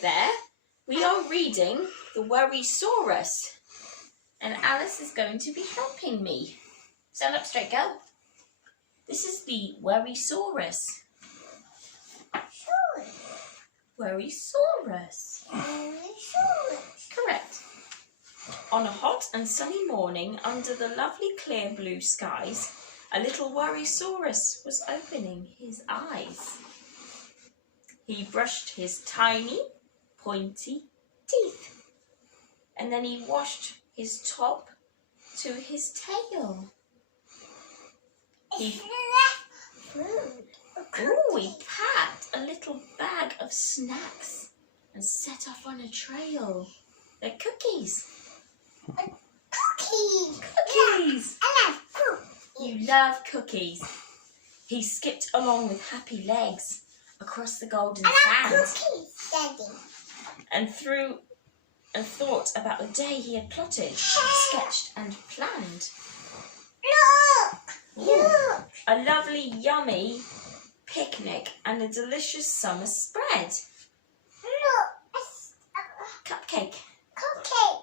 there. We are reading the Worrisaurus, and Alice is going to be helping me. Stand up straight, girl. This is the Worrisaurus. Worrisaurus. Correct. On a hot and sunny morning, under the lovely clear blue skies, a little Worrisaurus was opening his eyes. He brushed his tiny, pointy teeth, and then he washed his top to his tail. He packed a little bag of snacks and set off on a trail. They're cookies. Cookies! I love cookies. You love cookies. He skipped along with happy legs across the golden sand. Cookies, Daddy. And thought about the day he had plotted, sketched and planned. Look! A lovely, yummy picnic and a delicious summer spread. Look! Cupcake. Cupcake.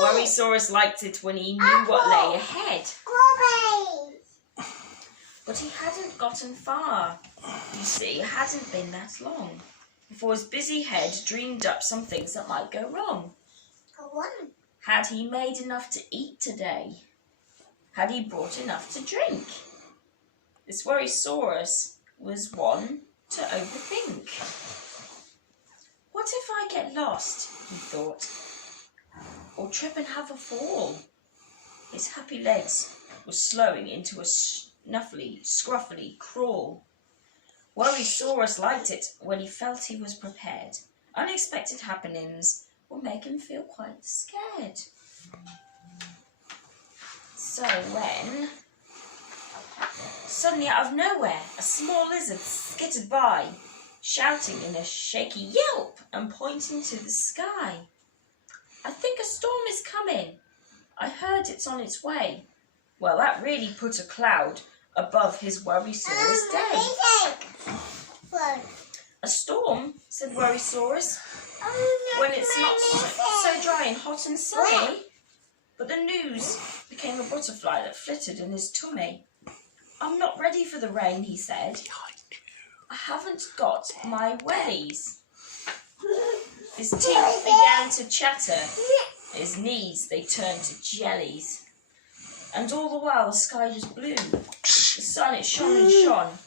Worrisaurus liked it when he knew what lay ahead. Strawberries. But he hadn't gotten far. You see, it hadn't been that long before his busy head dreamed up some things that might go wrong. Had he made enough to eat today? Had he brought enough to drink? This Worrisaurus was one to overthink. What if I get lost, he thought, or trip and have a fall? His happy legs were slowing into a snuffly, scruffly crawl. Worrisaurus liked it when he felt he was prepared. Unexpected happenings will make him feel quite scared. So when, suddenly out of nowhere, a small lizard skittered by, shouting in a shaky yelp and pointing to the sky. I think a storm is coming. I heard it's on its way. Well, that really put a cloud above his Worrisaurus day. A storm, said Worrisaurus, when it's not so dry and hot and sunny. But the news became a butterfly that flitted in his tummy. I'm not ready for the rain, he said. I haven't got my wellies. His teeth began to chatter. His knees, they turned to jellies. And all the while the sky was blue. The sun, it shone and shone.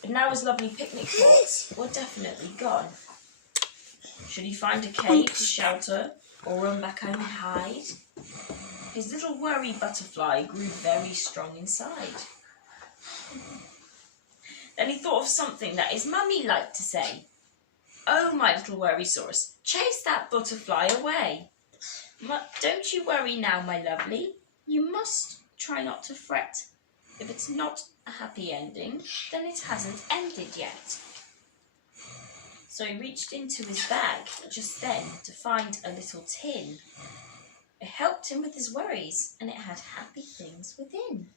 But now his lovely picnic thoughts were definitely gone. Should he find a cave to shelter or run back home and hide? His little worry butterfly grew very strong inside. Then he thought of something that his mummy liked to say. Oh, my little Worrisaurus, chase that butterfly away. Don't you worry now, my lovely. You must try not to fret. If it's not a happy ending, then it hasn't ended yet. So he reached into his bag just then to find a little tin. It helped him with his worries, and it had happy things within.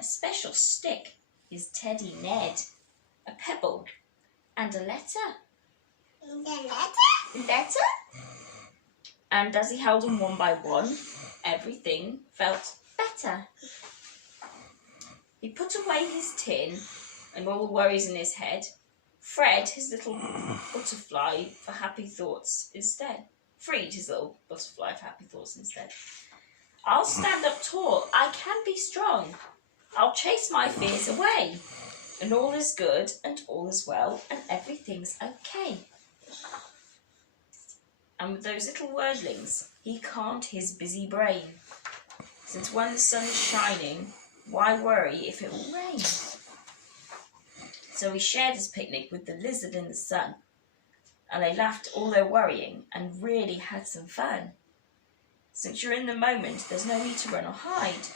A special stick, his teddy Ned, a pebble, and a letter. Letter? And as he held them one by one, everything felt better. He put away his tin and all the worries in his head. Fred, his little butterfly for happy thoughts instead. Freed his little butterfly for happy thoughts instead. I'll stand up tall. I can be strong. I'll chase my fears away. And all is good and all is well and everything's okay. And with those little wordlings, he calmed his busy brain. Since when the sun is shining, why worry if it will rain? So he shared his picnic with the lizard in the sun, and they laughed all their worrying and really had some fun. Since you're in the moment, there's no need to run or hide,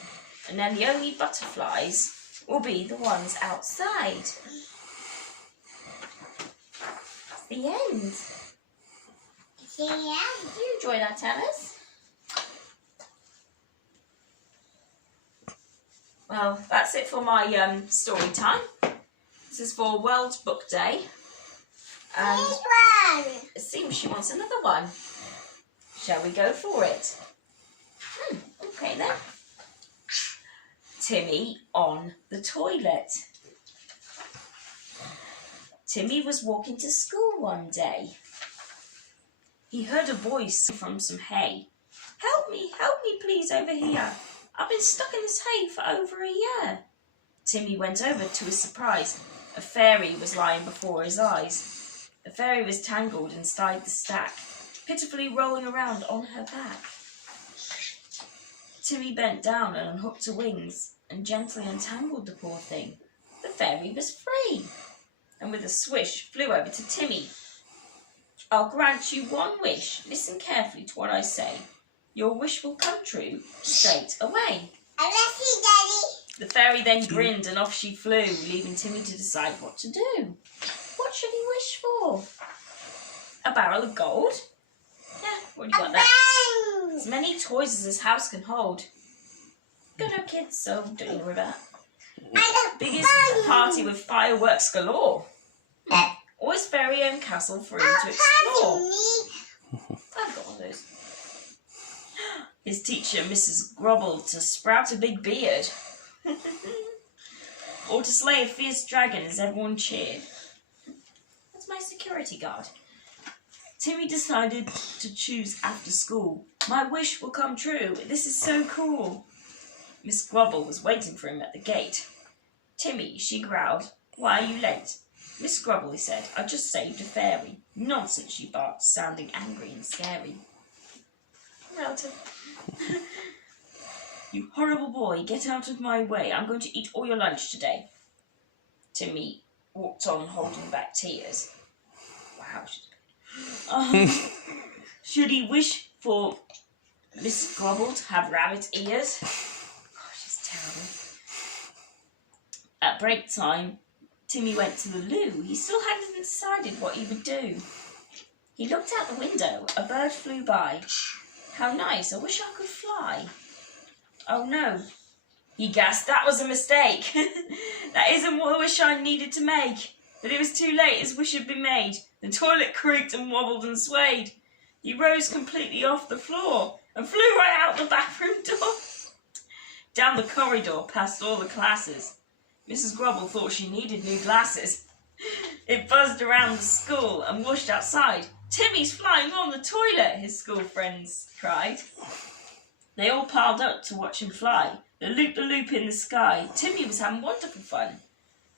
and then the only butterflies will be the ones outside. The end. Did you enjoy that, Alice? Well, that's it for my story time. This is for World Book Day. And It seems she wants another one. Shall we go for it? Okay then. Timmy on the toilet. Timmy was walking to school one day. He heard a voice from some hay. Help me please over here. I've been stuck in this hay for over a year. Timmy went over. To his surprise, a fairy was lying before his eyes. The fairy was tangled inside the stack, pitifully rolling around on her back. Timmy bent down and unhooked her wings and gently untangled the poor thing. The fairy was free, and with a swish flew over to Timmy. I'll grant you one wish. Listen carefully to what I say. Your wish will come true straight away. I love you, Daddy. The fairy then grinned and off she flew, leaving Timmy to decide what to do. What should he wish for? A barrel of gold? Yeah, what do you want that? As many toys as his house can hold. Got no kids, so don't you worry about it. Biggest party with fireworks galore. Or his very own castle for him to explore. I've got one of those. His teacher, Mrs. Grubble, to sprout a big beard. Or to slay a fierce dragon as everyone cheered. That's my security guard. Timmy decided to choose after school. My wish will come true. This is so cool. Miss Grubble was waiting for him at the gate. Timmy, she growled. Why are you late? Miss Grubble, he said, I just saved a fairy. Nonsense, she barked, sounding angry and scary. Relative. You horrible boy, get out of my way. I'm going to eat all your lunch today. Timmy walked on, holding back tears. Wow. Should he wish for Miss Grubble to have rabbit ears? Gosh, she's terrible. At break time, Timmy went to the loo. He still hadn't decided what he would do. He looked out the window. A bird flew by. How nice. I wish I could fly. Oh no, he gasped. That was a mistake. That isn't what I wish I needed to make. But it was too late. His wish had been made. The toilet creaked and wobbled and swayed. He rose completely off the floor and flew right out the bathroom door. Down the corridor, past all the classes. Mrs. Grubble thought she needed new glasses. It buzzed around the school and washed outside. Timmy's flying on the toilet, his school friends cried. They all piled up to watch him fly, the loop in the sky. Timmy was having wonderful fun.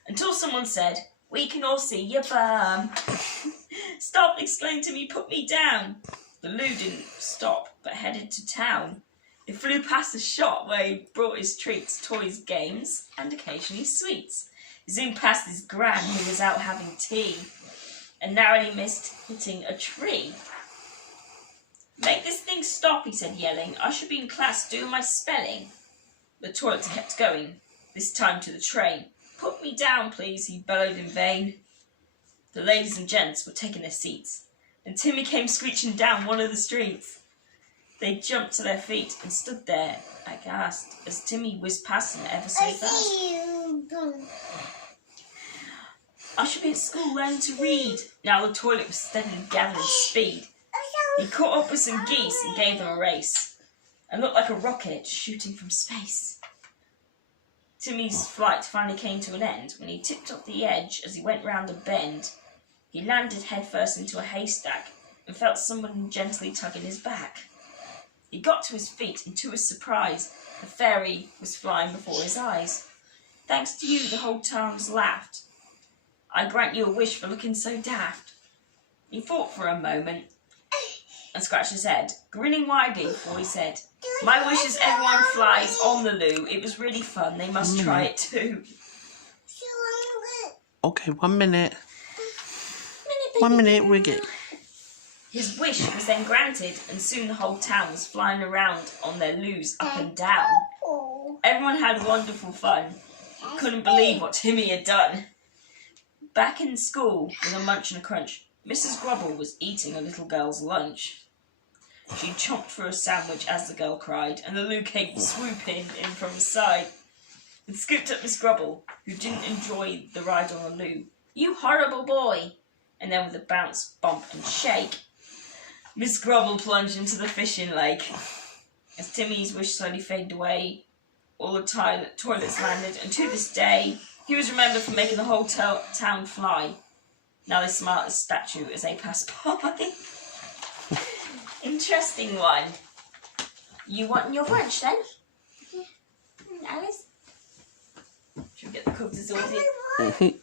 Until someone said, we can all see your bum. Stop, exclaimed Timmy, put me down. The loo didn't stop, but headed to town. It flew past the shop where he brought his treats, toys, games, and occasionally sweets. He zoomed past his gran who was out having tea and narrowly missed hitting a tree. Make this thing stop, he said, yelling. I should be in class doing my spelling. The toilet kept going, this time to the train. Put me down, please, he bellowed in vain. The ladies and gents were taking their seats, and Timmy came screeching down one of the streets. They jumped to their feet and stood there, aghast, as Timmy whizzed past them ever so fast. I should be at school learning to read. Now the toilet was steadily gathering speed. He caught up with some geese and gave them a race, and looked like a rocket shooting from space. Timmy's flight finally came to an end when he tipped up the edge as he went round a bend. He landed headfirst into a haystack and felt someone gently tugging his back. He got to his feet, and to his surprise, the fairy was flying before his eyes. Thanks to you, the whole town's laughed. I grant you a wish for looking so daft. He thought for a moment and scratched his head, grinning widely before he said, my wish is everyone flies on the loo. It was really fun. They must try it too. Okay, 1 minute. 1 minute, we're good. His wish was then granted, and soon the whole town was flying around on their loos up and down. Everyone had wonderful fun. Couldn't believe what Timmy had done. Back in school, with a munch and a crunch, Mrs. Grubble was eating a little girl's lunch. She chomped for a sandwich as the girl cried, and the loo came swooping in from the side. It scooped up Miss Grubble, who didn't enjoy the ride on the loo. You horrible boy! And then with a bounce, bump and shake, Miss Grubble plunged into the fishing lake. As Timmy's wish slowly faded away, all the toilets landed, and to this day, he was remembered for making the whole town fly. Now they smile at his statue as they pass by. Interesting one. You want your brunch then? Alice? Should we get the cooked sauce in?